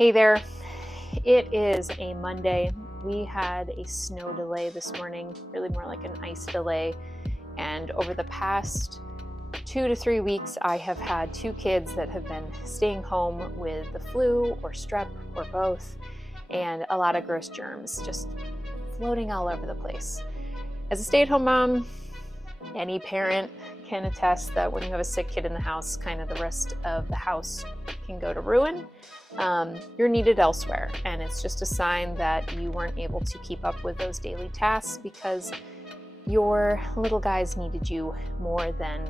Hey there. It is a Monday. We had a snow delay this morning, really more like an ice delay. And over the past 2 to 3 weeks, I have had two kids that have been staying home with the flu or strep or both, and a lot of gross germs just floating all over the place. As a stay-at-home mom, any parent can attest that when you have a sick kid in the house, kind of the rest of the house can go to ruin. You're needed elsewhere, and it's just a sign that you weren't able to keep up with those daily tasks because your little guys needed you more than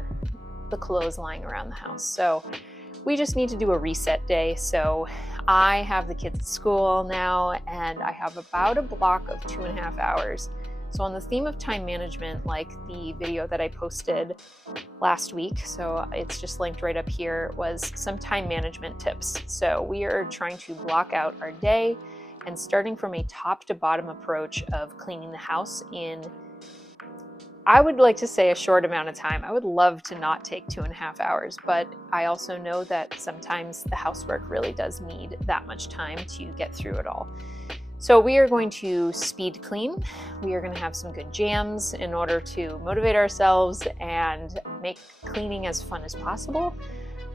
the clothes lying around the house. So we just need to do a reset day. So I have the kids at school now, and I have about a block of 2.5 hours. So on the theme of time management, like the video that I posted last week, so it's just linked right up here, was some time management tips. So we are trying to block out our day and starting from a top to bottom approach of cleaning the house in, I would like to say, a short amount of time. I would love to not take 2.5 hours, but I also know that sometimes the housework really does need that much time to get through it all. So we are going to speed clean. We are going to have some good jams in order to motivate ourselves and make cleaning as fun as possible.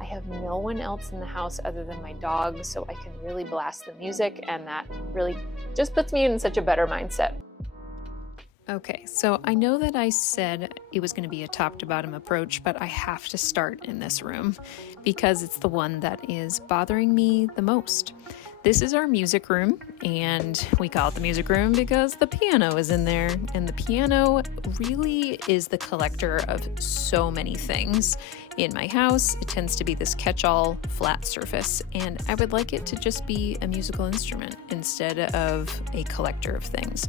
I have no one else in the house other than my dog, so I can really blast the music, and that really just puts me in such a better mindset. Okay, so I know that I said it was going to be a top to bottom approach, but I have to start in this room because it's the one that is bothering me the most. This is our music room, and we call it the music room because the piano is in there, and the piano really is the collector of so many things. In my house, it tends to be this catch-all flat surface, and I would like it to just be a musical instrument instead of a collector of things.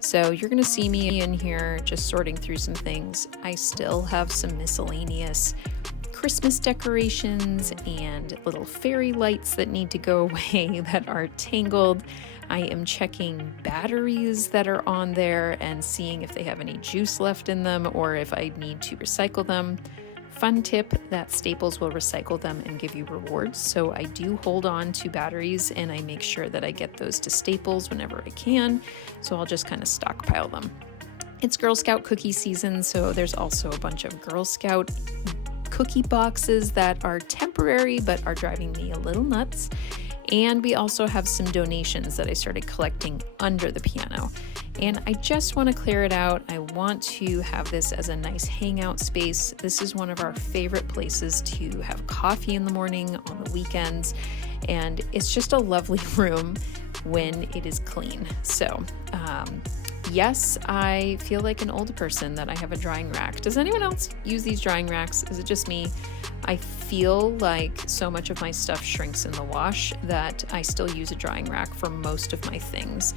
So you're going to see me in here just sorting through some things. I still have some miscellaneous Christmas decorations and little fairy lights that need to go away that are tangled. I am checking batteries that are on there and seeing if they have any juice left in them or if I need to recycle them. Fun tip that Staples will recycle them and give you rewards. So I do hold on to batteries and I make sure that I get those to Staples whenever I can. So I'll just kind of stockpile them. It's Girl Scout cookie season, so there's also a bunch of Girl Scout cookie boxes that are temporary but are driving me a little nuts. And we also have some donations that I started collecting under the piano. And I just want to clear it out. I want to have this as a nice hangout space. This is one of our favorite places to have coffee in the morning, on the weekends, and it's just a lovely room when it is clean. So, yes, I feel like an old person that I have a drying rack. Does anyone else use these drying racks? Is it just me? I feel like so much of my stuff shrinks in the wash that I still use a drying rack for most of my things.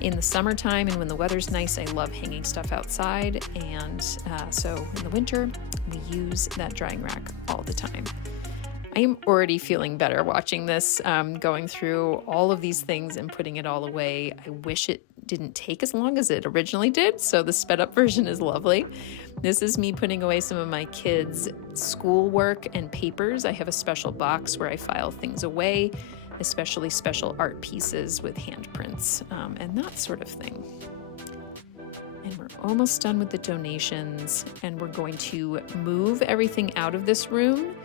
In the summertime and when the weather's nice, I love hanging stuff outside, and so in the winter, we use that drying rack all the time. I am already feeling better watching this, going through all of these things and putting it all away. I wish it didn't take as long as it originally did, so the sped up version is lovely. This is me putting away some of my kids' schoolwork and papers. I have a special box where I file things away, especially special art pieces with handprints and that sort of thing. And we're almost done with the donations, and we're going to move everything out of this room.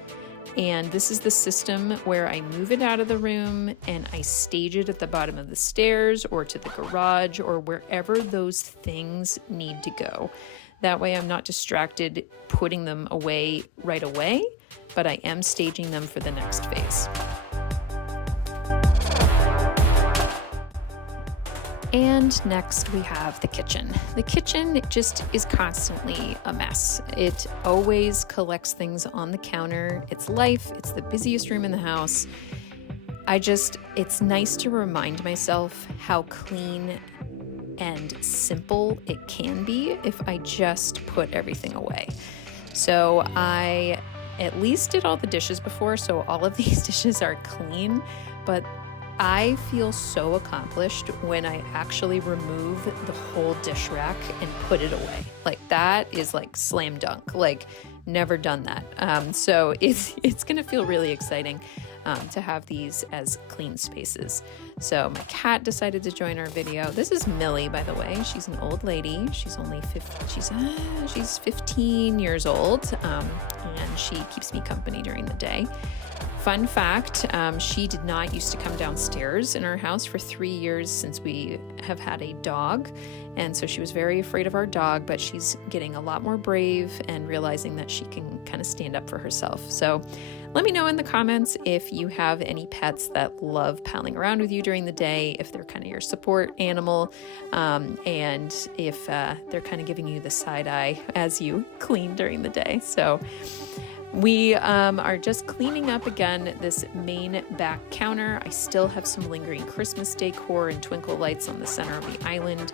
And this is the system where I move it out of the room and I stage it at the bottom of the stairs or to the garage or wherever those things need to go. That way I'm not distracted putting them away right away, but I am staging them for the next phase. And next we have the kitchen. The kitchen just is constantly a mess. It always collects things on the counter. It's life. It's the busiest room in the house. It's nice to remind myself how clean and simple it can be if I just put everything away. So I at least did all the dishes before, so all of these dishes are clean, but I feel so accomplished when I actually remove the whole dish rack and put it away. Like that is like slam dunk, like never done that. So it's going to feel really exciting. to have these as clean spaces. So my cat decided to join our video. This is Millie, by the way. She's an old lady. She's only 15. She's 15 years old, and she keeps me company during the day. Fun fact, she did not used to come downstairs in our house for 3 years since we have had a dog. And so she was very afraid of our dog, but she's getting a lot more brave and realizing that she can kind of stand up for herself. So let me know in the comments if you have any pets that love palling around with you during the day, if they're kind of your support animal, and if they're kind of giving you the side eye as you clean during the day. So we are just cleaning up again this main back counter. I still have some lingering Christmas decor and twinkle lights on the center of the island.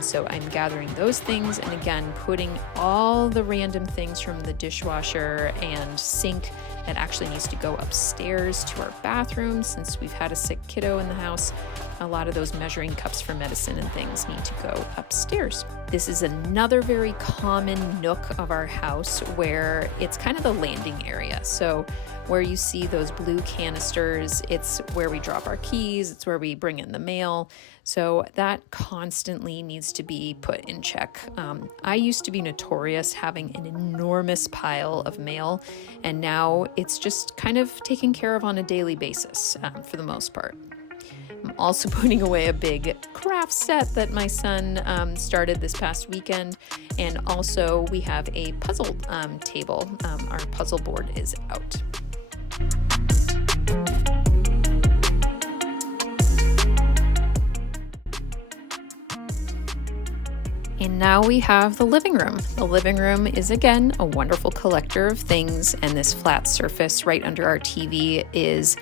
So I'm gathering those things and again putting all the random things from the dishwasher and sink that actually needs to go upstairs to our bathroom. Since we've had a sick kiddo in the house, a lot of those measuring cups for medicine and things need to go upstairs. This is another very common nook of our house where it's kind of the landing area. So where you see those blue canisters, it's where we drop our keys, it's where we bring in the mail. So that constantly needs to be put in check. I used to be notorious having an enormous pile of mail, and now it's just kind of taken care of on a daily basis for the most part. I'm also putting away a big craft set that my son started this past weekend, and also we have a puzzle table. Our puzzle board is out. And now we have the living room. The living room is again a wonderful collector of things, and this flat surface right under our TV is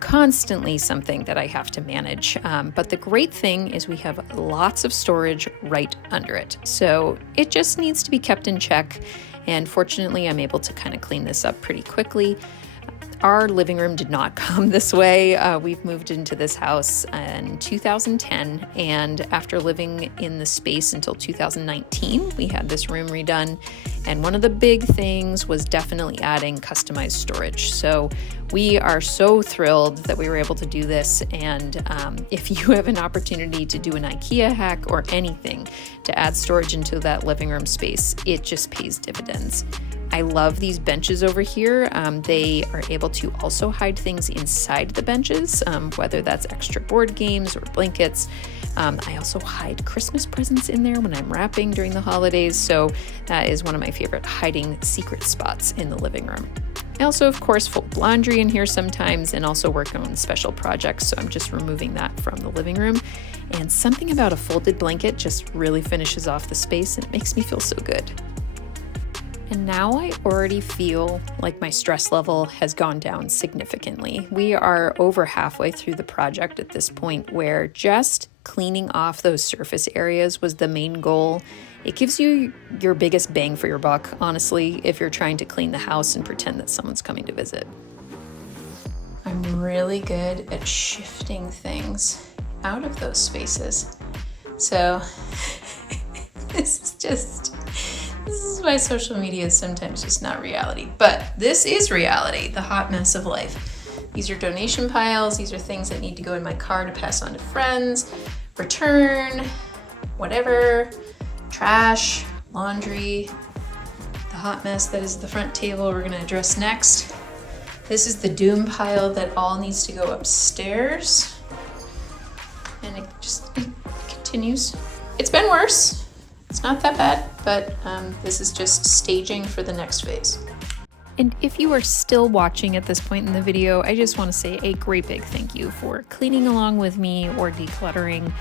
constantly something that I have to manage. But the great thing is we have lots of storage right under it. So it just needs to be kept in check. And fortunately, I'm able to kind of clean this up pretty quickly. Our living room did not come this way. We've moved into this house in 2010, and after living in the space until 2019, we had this room redone. And one of the big things was definitely adding customized storage. So we are so thrilled that we were able to do this. And if you have an opportunity to do an IKEA hack or anything to add storage into that living room space, it just pays dividends. I love these benches over here. They are able to also hide things inside the benches, whether that's extra board games or blankets. I also hide Christmas presents in there when I'm wrapping during the holidays, so that is one of my favorite hiding secret spots in the living room. I also, of course, fold laundry in here sometimes and also work on special projects, so I'm just removing that from the living room. And something about a folded blanket just really finishes off the space and it makes me feel so good. And now I already feel like my stress level has gone down significantly. We are over halfway through the project at this point, where just cleaning off those surface areas was the main goal. It gives you your biggest bang for your buck, honestly, if you're trying to clean the house and pretend that someone's coming to visit. I'm really good at shifting things out of those spaces. So this is why social media is sometimes just not reality. But this is reality, the hot mess of life. These are donation piles. These are things that need to go in my car to pass on to friends, return, whatever, trash, laundry, the hot mess that is the front table we're gonna address next. This is the doom pile that all needs to go upstairs. And it continues. It's been worse. It's not that bad, but this is just staging for the next phase. And if you are still watching at this point in the video, I just want to say a great big thank you for cleaning along with me or decluttering.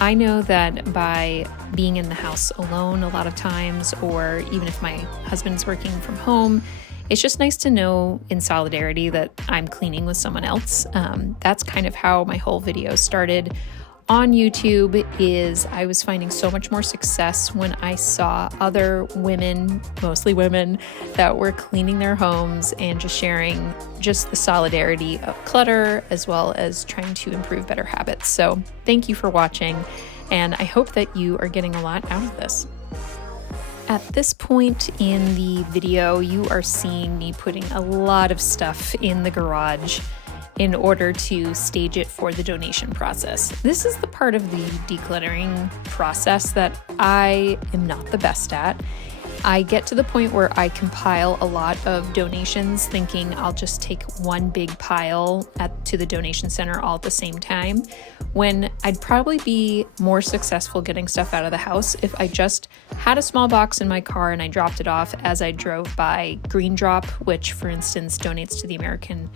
I know that by being in the house alone a lot of times, or even if my husband's working from home, it's just nice to know in solidarity that I'm cleaning with someone else. That's kind of how my whole video started on YouTube. Is I was finding so much more success when I saw other women, mostly women, that were cleaning their homes and just sharing just the solidarity of clutter, as well as trying to improve better habits. So thank you for watching, and I hope that you are getting a lot out of this. At this point in the video, you are seeing me putting a lot of stuff in the garage. in order to stage it for the donation process. This is the part of the decluttering process that I am not the best at. I get to the point where I compile a lot of donations thinking I'll just take one big pile to the donation center all at the same time, when I'd probably be more successful getting stuff out of the house if I just had a small box in my car and I dropped it off as I drove by Green Drop, which for instance donates to the American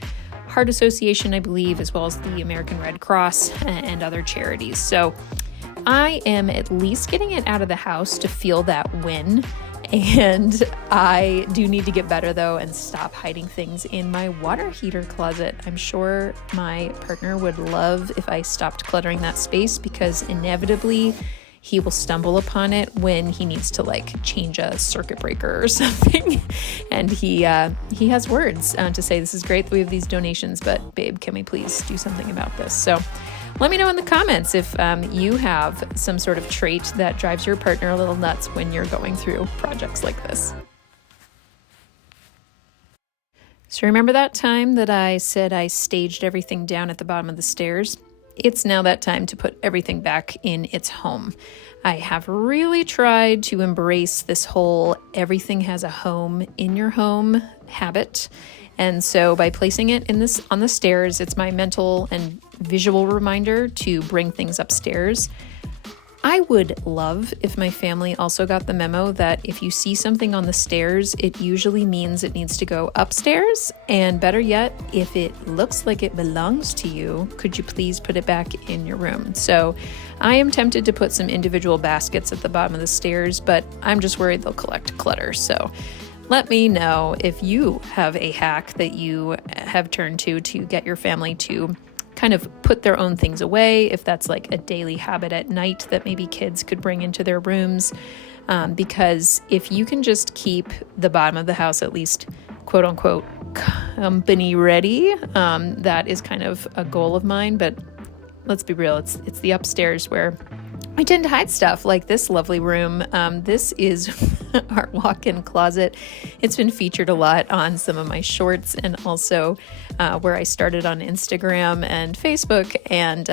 Heart Association, I believe, as well as the American Red Cross and other charities. So I am at least getting it out of the house to feel that win. And I do need to get better though and stop hiding things in my water heater closet. I'm sure my partner would love if I stopped cluttering that space, because inevitably he will stumble upon it when he needs to like change a circuit breaker or something. And he has words to say, this is great that we have these donations, but babe, can we please do something about this? So let me know in the comments if you have some sort of trait that drives your partner a little nuts when you're going through projects like this. So remember that time that I said I staged everything down at the bottom of the stairs? It's now that time to put everything back in its home. I have really tried to embrace this whole everything has a home in your home habit. And so by placing it on the stairs, it's my mental and visual reminder to bring things upstairs. I would love if my family also got the memo that if you see something on the stairs, it usually means it needs to go upstairs. And better yet, if it looks like it belongs to you, could you please put it back in your room? So I am tempted to put some individual baskets at the bottom of the stairs, but I'm just worried they'll collect clutter. So let me know if you have a hack that you have turned to get your family to kind of put their own things away, if that's like a daily habit at night that maybe kids could bring into their rooms. Because if you can just keep the bottom of the house at least quote unquote company ready, that is kind of a goal of mine. But let's be real, it's the upstairs where I tend to hide stuff, like this lovely room. This is our walk-in closet. It's been featured a lot on some of my shorts and also where I started on Instagram and Facebook. And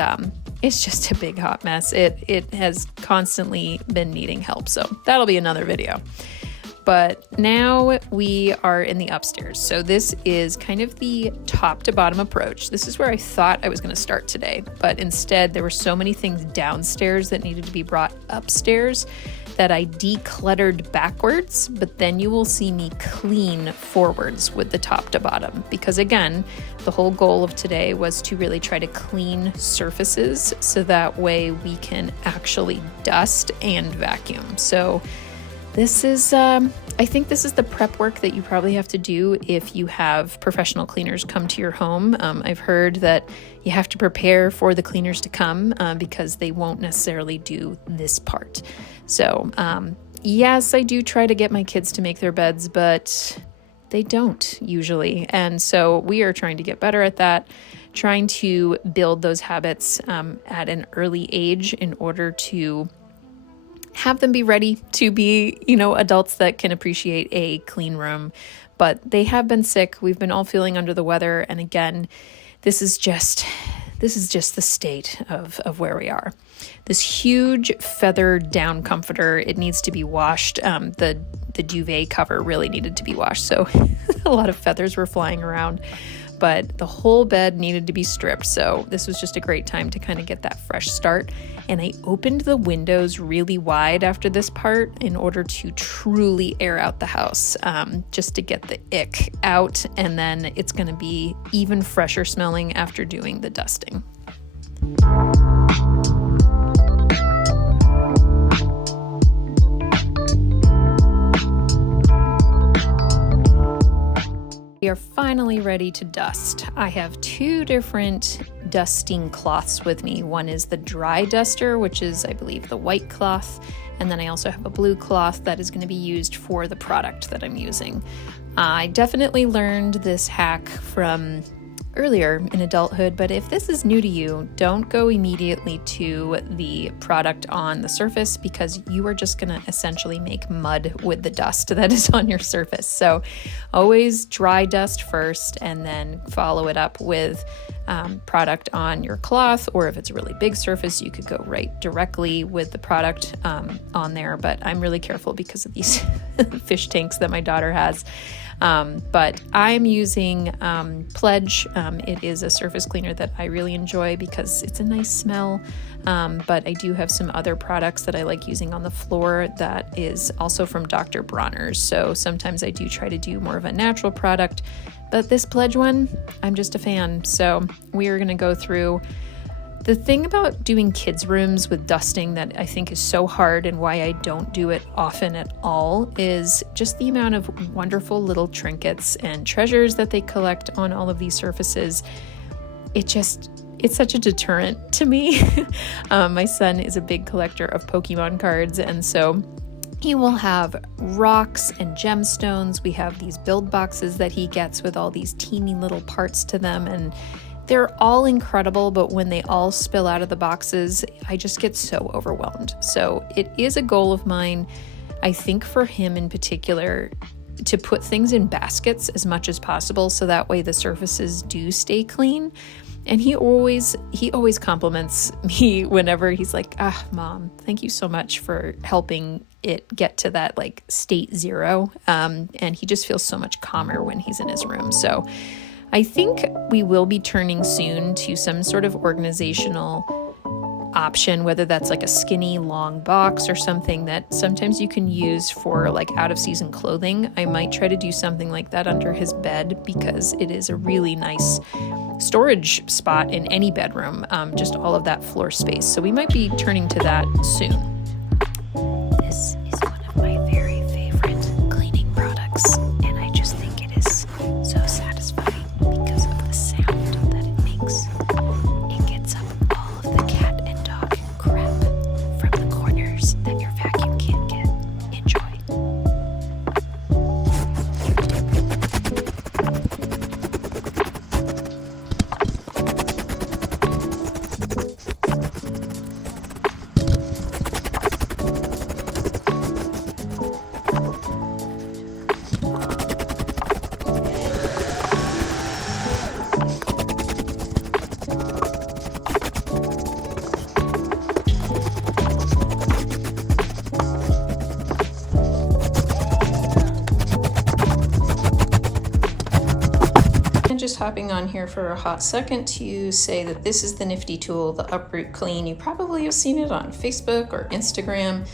it's just a big hot mess. It has constantly been needing help. So that'll be another video. But now we are in the upstairs. So this is kind of the top to bottom approach. This is where I thought I was going to start today, but instead there were so many things downstairs that needed to be brought upstairs that I decluttered backwards, but then you will see me clean forwards with the top to bottom. Because again, the whole goal of today was to really try to clean surfaces so that way we can actually dust and vacuum. So this is, I think this is the prep work that you probably have to do if you have professional cleaners come to your home. I've heard that you have to prepare for the cleaners to come because they won't necessarily do this part. So yes, I do try to get my kids to make their beds, but they don't usually. And so we are trying to get better at that, trying to build those habits at an early age in order to have them be ready to be, adults that can appreciate a clean room. But they have been sick. We've been all feeling under the weather. And again, this is just the state of where we are. This huge feather down comforter, it needs to be washed. The duvet cover really needed to be washed. So a lot of feathers were flying around, but the whole bed needed to be stripped. So this was just a great time to kind of get that fresh start. And I opened the windows really wide after this part in order to truly air out the house, just to get the ick out. And then it's going to be even fresher smelling after doing the dusting. We are finally ready to dust. I have two different dusting cloths with me. One is the dry duster, which is, I believe, the white cloth. And then I also have a blue cloth that is going to be used for the product that I'm using. I definitely learned this hack from earlier in adulthood, but if this is new to you, don't go immediately to the product on the surface because you are just going to essentially make mud with the dust that is on your surface. So always dry dust first and then follow it up with product on your cloth, or if it's a really big surface, you could go right directly with the product on there. But I'm really careful because of these fish tanks that my daughter has. But I'm using Pledge. It is a surface cleaner that I really enjoy because it's a nice smell. But I do have some other products that I like using on the floor that is also from Dr. Bronner's. So sometimes I do try to do more of a natural product, but this Pledge one, I'm just a fan. So we are going to go through. The thing about doing kids' rooms with dusting that I think is so hard and why I don't do it often at all is just the amount of wonderful little trinkets and treasures that they collect on all of these surfaces. It's such a deterrent to me. My son is a big collector of Pokemon cards, and so he will have rocks and gemstones. We have these build boxes that he gets with all these teeny little parts to them, and they're all incredible, but when they all spill out of the boxes, I just get so overwhelmed. So it is a goal of mine, I think for him in particular, to put things in baskets as much as possible so that way the surfaces do stay clean. And he always compliments me whenever he's like, Mom, thank you so much for helping it get to that like state zero. And he just feels so much calmer when he's in his room. So I think we will be turning soon to some sort of organizational option, whether that's like a skinny long box or something that sometimes you can use for like out of season clothing. I might try to do something like that under his bed because it is a really nice storage spot in any bedroom, just all of that floor space. So we might be turning to that soon. This is one of my very favorite cleaning products, and I just think it is so satisfying because of the sound that it makes. It gets up all of the cat and dog crap from the corners that your vacuum can't get. Enjoy. Just hopping on here for a hot second to say that this is the nifty tool, the Uproot Clean. You probably have seen it on Facebook or Instagram.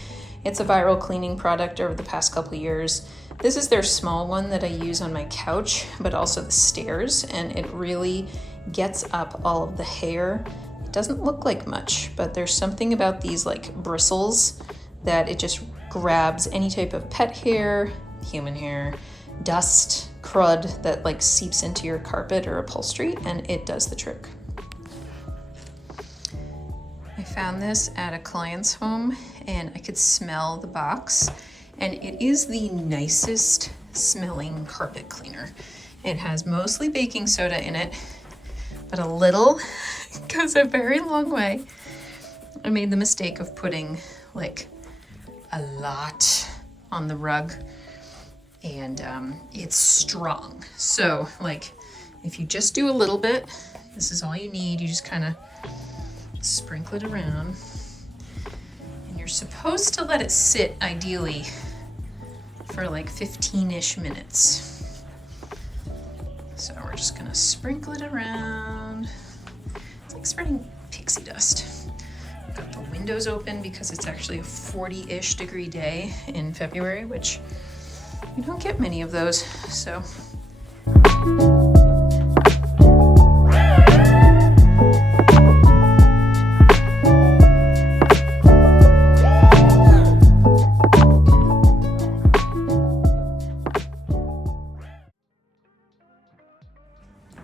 It's a viral cleaning product over the past couple of years. This is their small one that I use on my couch, but also the stairs, and it really gets up all of the hair. It doesn't look like much, but there's something about these like bristles that it just grabs any type of pet hair, human hair, dust, crud that like seeps into your carpet or upholstery, and it does the trick. I found this at a client's home and I could smell the box, and it is the nicest smelling carpet cleaner. It has mostly baking soda in it, but a little goes a very long way. I made the mistake of putting like a lot on the rug, and it's strong. So like if you just do a little bit, this is all you need. You just kind of sprinkle it around, and you're supposed to let it sit ideally for like 15-ish minutes. So we're just gonna sprinkle it around. It's like spreading pixie dust. I've got the windows open because it's actually a 40-ish degree day in February, which you don't get many of those, so.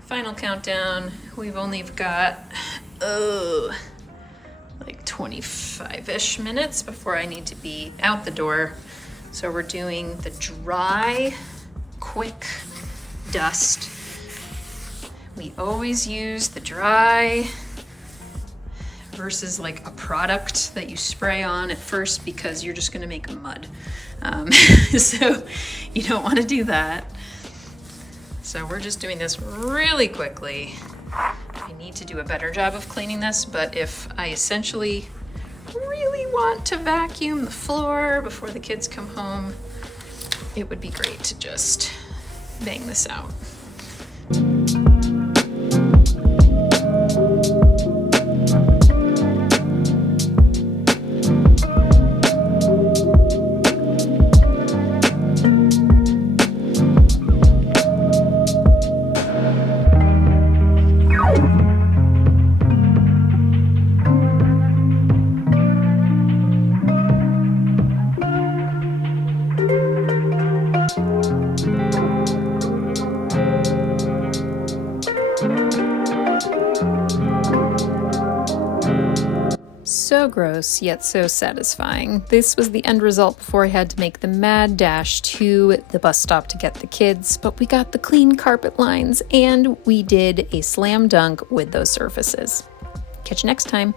Final countdown, we've only got, like 25-ish minutes before I need to be out the door. So we're doing the dry, quick dust. We always use the dry versus like a product that you spray on at first because you're just gonna make mud. So you don't wanna do that. So we're just doing this really quickly. I need to do a better job of cleaning this, but if I essentially really want to vacuum the floor before the kids come home, it would be great to just bang this out. So gross, yet so satisfying. This was the end result before I had to make the mad dash to the bus stop to get the kids, but we got the clean carpet lines and we did a slam dunk with those surfaces. Catch you next time.